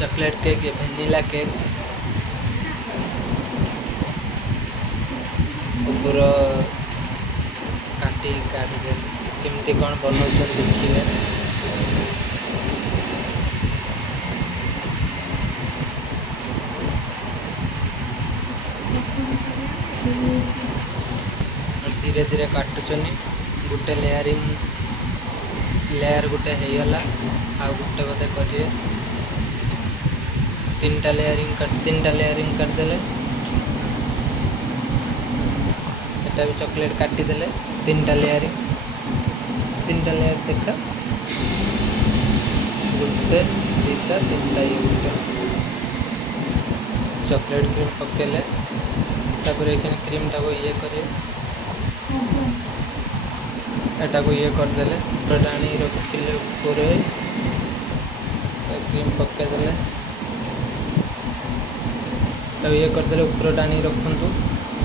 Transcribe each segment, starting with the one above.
Chocolate cake ये vanilla cake ऊपर काटी काढ़दे केमती कौन बनाऊँ देखिए धीरे धीरे काटुचन गोटे लेयर गोटे होगला आ गोटे बोधे करिए तीन टा लेयरिंग करदेले एटा भी चॉकलेट काटिदेले तीन टा लेयर देखा गोटे दुटा तीन टा ये गोटे चॉकलेट क्रीम पकेले तापर क्रीम टाको ये करिए एटा को ये करदेले टाणी रखिले पूरे क्रीम पकेदेले ये करदेले ऊपर टाणी रखु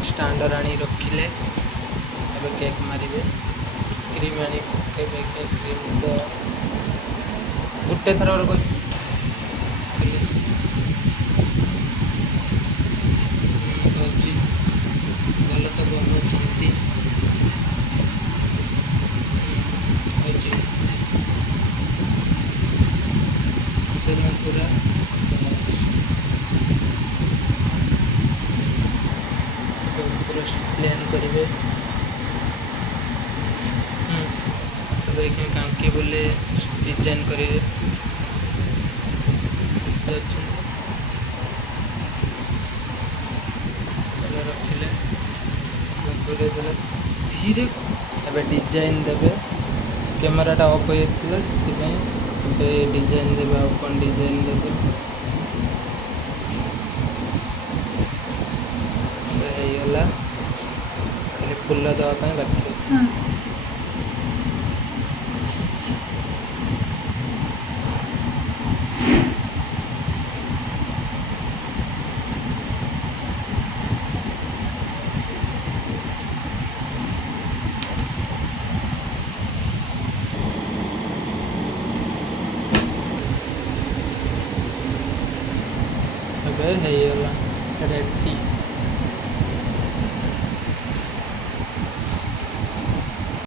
स्टैंडर आनी रखिले अब केक मारे क्रीम आनी पकेबे क्रीम तो गोटे थर भल तो बनाऊँगी पूरा प्लेन करेंगे कांके बोले डिजाइन करेंगे रखिले धीरे अब डिजाइन देवे कैमराटा ऑफ हो जाता से डिजाइन देवे कौन डिजाइन देवे होगला खाली फुल देवाई बाकी होगला रेडी।